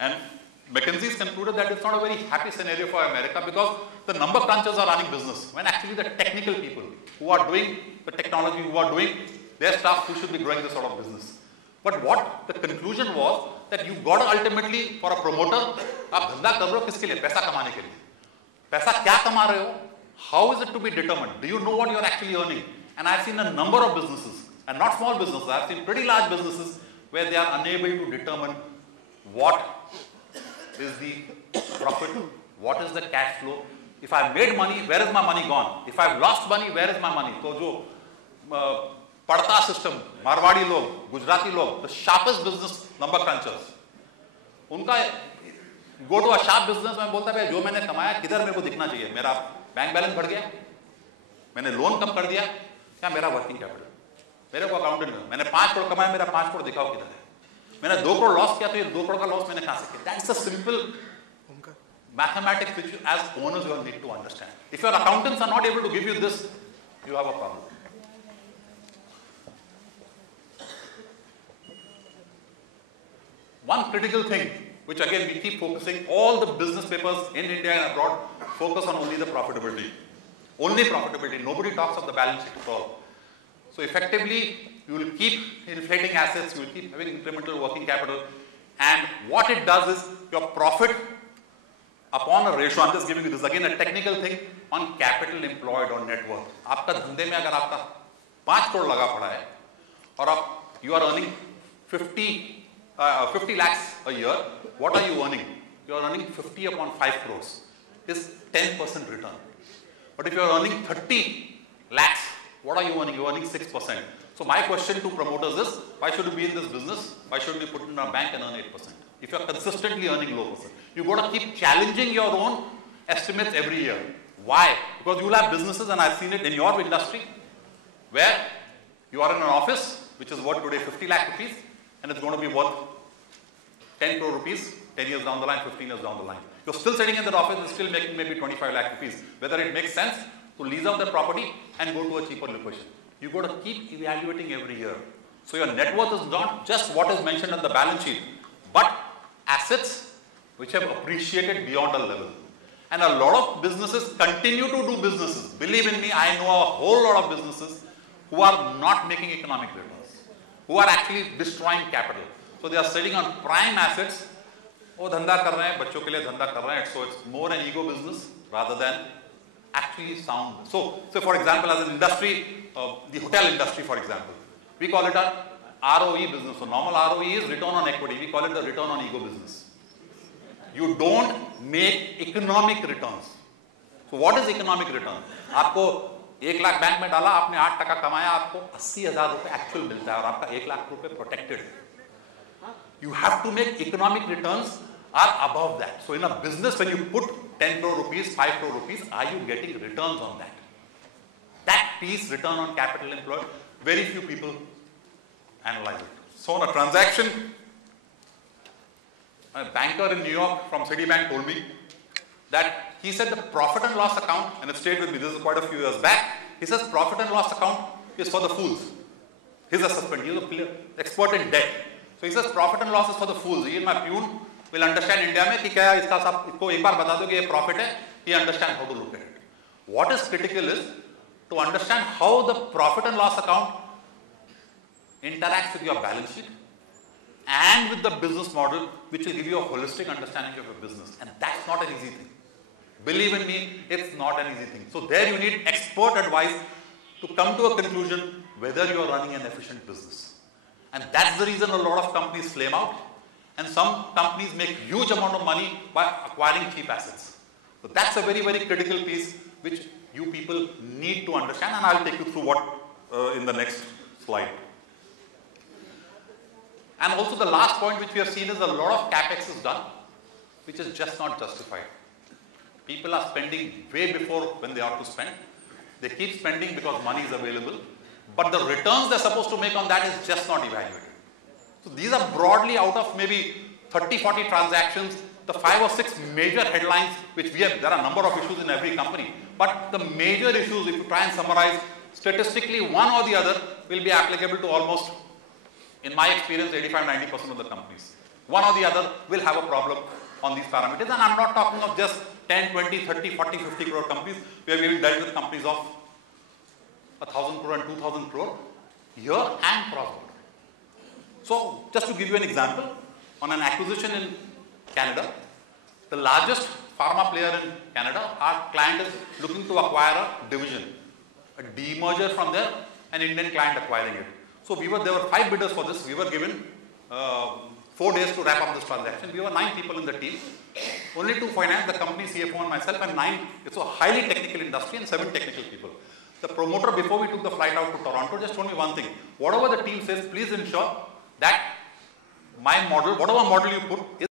And McKinsey's concluded that it's not a very happy scenario for America because the number crunchers are running business, when actually the technical people who are doing the technology, who are doing their stuff, who should be growing this sort of business. But what the conclusion was that you got to ultimately, for a promoter, आप धंधा कर रहे हो किसके लिए? पैसा कमाने के लिए. पैसा क्या कमा रहे हो? How is it to be determined? Do you know what you are actually earning? And I've seen a number of businesses, and not small businesses, I've seen pretty large businesses where they are unable to determine what is the profit, what is the cash flow. If I've made money, where is my money gone? If I've lost money, where is my money? So जो पड़ता system, Marwari लोग, गुजराती लोग, the sharpest business number crunchers, उनका go to a sharp business में बोलता है जो मैंने कमाया किधर मेरे को दिखना चाहिए, मेरा बैंक बैलेंस बढ़ गया, मैंने लोन कम कर दिया, क्या मेरा वर्किंग कैपिटल, मेरे को अकाउंटेंट में मैंने 5 करोड़ कमाया, मेरा 5 करोड़ दिखाओ किधर है, मैंने 2 करोड़ लॉस किया तो ये 2 करोड़ का लॉस मैंने कहां से किया. That's a simple mathematics which you, as owners you all need to understand. If your accountants are not able to give you this, you have a problem. One critical thing, which again we keep focusing, all the business papers in India and abroad focus on only the profitability. Only profitability. Nobody talks of the balance sheet at all. So effectively, you will keep inflating assets, you will keep having incremental working capital, and what it does is your profit upon a ratio, I'm just giving you this again a technical thing, on capital employed or net worth. आपका धंधे में अगर आपका 5 करोड़ लगा पड़ा है और आप you are earning 50 lakhs a year, what are you earning? You are earning 50 upon 5 crores is 10% return. But if you are earning 30 lakhs, what are you earning? You are earning 6%. So my question to promoters is, why should you be in this business? Why should you put it in a bank and earn 8%? If you are consistently earning low percent, you got to keep challenging your own estimates every year. Why? Because you will have businesses, and I've seen it in your industry, where you are in an office which is worth today 50 lakh rupees, and it's going to be worth 10 crore rupees 10 years down the line, 15 years down the line. You're still sitting in that office and still making maybe 25 lakh rupees. Whether it makes sense to lease out the property and go to a cheaper location. You've got to keep evaluating every year. So your net worth is not just what is mentioned on the balance sheet, but assets which have appreciated beyond a level. And a lot of businesses continue to do businesses. Believe in me, I know a whole lot of businesses who are not making economic returns, who are actually destroying capital. So they are sitting on prime assets. वो धंधा कर रहे हैं, बच्चों के लिए धंधा कर रहे हैं. So it's more an ego business rather than actually sound. So for example, as an industry, the hotel industry, for example, we call it a ROE business. So normal ROE is return on equity. We call it the return on ego business. You don't make economic returns. So what is economic return? आपको 1 lakh bank में डाला, आपने 8% कमाया, आपको 80,000 रुपए actual मिलता है और आपका 1 लाख रुपए प्रोटेक्टेड है. You have to make economic returns are above that. So in a business, when you put 10 crore rupees, 5 crore rupees, are you getting returns on that? That piece, return on capital employed, very few people analyze it. So on a transaction, a banker in New York from Citibank told me that he said the profit and loss account, and it stayed with me, this is quite a few years back, he says profit and loss account is for the fools. His assessment, he was an expert in debt. So he says profit and loss is for the fools. He and my peon will understand India में कि क्या इसका सब इसको एक बार बता दो कि ये profit है, he understand how to look at it. What is critical is to understand how the profit and loss account interacts with your balance sheet and with the business model, which will give you a holistic understanding of your business. And that's not an easy thing. Believe in me, it's not an easy thing. So there you need expert advice to come to a conclusion whether you are running an efficient business. And that's the reason a lot of companies flame out, and some companies make huge amount of money by acquiring cheap assets. So that's a very, very critical piece which you people need to understand, and I'll take you through what in the next slide. And also the last point which we have seen is a lot of capex is done, which is just not justified. People are spending way before when they ought to spend. They keep spending because money is available, but the returns they're supposed to make on that is just not evaluated. So these are broadly out of maybe 30, 40 transactions, the 5 or 6 major headlines which we have. There are a number of issues in every company, but the major issues, if you try and summarize, statistically one or the other will be applicable to almost, in my experience, 85-90% of the companies. one or the other will have a problem on these parameters. And I'm not talking of just 10, 20, 30, 40, 50 crore companies. We have even dealt with companies of 1,000 crore and 2,000 crore here and cross-border. So just to give you an example, on an acquisition in Canada, the largest pharma player in Canada, our client is looking to acquire a division, a demerger from there, an Indian client acquiring it. So there were 5 bidders for this. We were given 4 days to wrap up this transaction. We were 9 people in the team, only to finance, the company CFO and myself, and 9. It's a highly technical industry and 7 technical people. The promoter, before we took the flight out to Toronto, just told me one thing: whatever the team says, please ensure that my model, whatever model you put, is